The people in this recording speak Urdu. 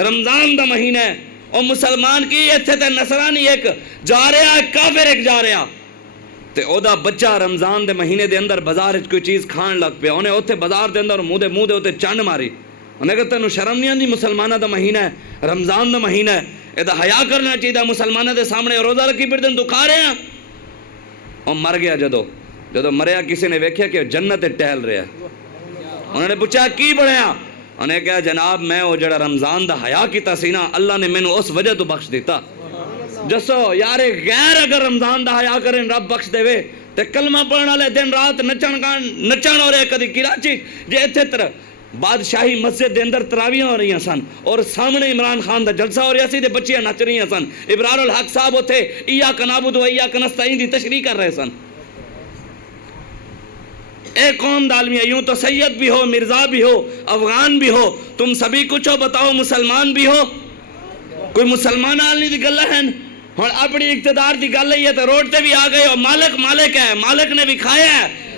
رمضان دا مہینہ ہے اور مسلمان کی اتھے تے نصرانی ایک جا رہا ہے کافر ایک جا رہا تے او دا بچہ رمضان دے مہینے دے اندر بازار وچ کوئی چیز کھان لگ پیا انہیں اوتھے بازار دے اندر منہ دے اوتے چنڈ ماری انہیں کہا تینوں شرم نہیں آندی مسلمانہ دا مہینہ ہے رمضان دا مہینہ ہے اے دا حیا کرنا چاہیے مسلمانہ دے سامنے روزہ رکھی پھر دن تو کھا رہے ہیں اور مر گیا جدو مریا کسی نے ویکھیا کہ جنت ٹہل رہا انہوں نے پوچھا کی بڑھیا انہیں کہا جناب میں وہ جڑا رمضان دا حیا کیتا سی نا اللہ نے میں اس وجہ تو بخش دیتا جسو یار غیر اگر رمضان دا حیا کریں رب بخش دے وے تے کلمہ پڑھنا لے دن رات نچن ہو رہے کدی کراچی جے اتھے تر بادشاہی مسجد دے اندر تراویاں ہو رہی ہیں سن اور سامنے عمران خان دا جلسہ ہو رہا سی تے بچیاں نچ رہی ہیں سن ابرار الحق صاحب اتھے ایاک نعبد و ایاک نستعین دی تشریح کر رہے سن اے قوم دالمیہ یوں تو سید بھی ہو مرزا بھی ہو افغان بھی ہو تم سبھی کچھ ہو بتاؤ مسلمان بھی ہو کوئی مسلمان آلنی دی گلہ ہے اور اپنی اقتدار دی گل ہے تو روڈ تے بھی آ گئے اور مالک ہے مالک نے بھی کھایا ہے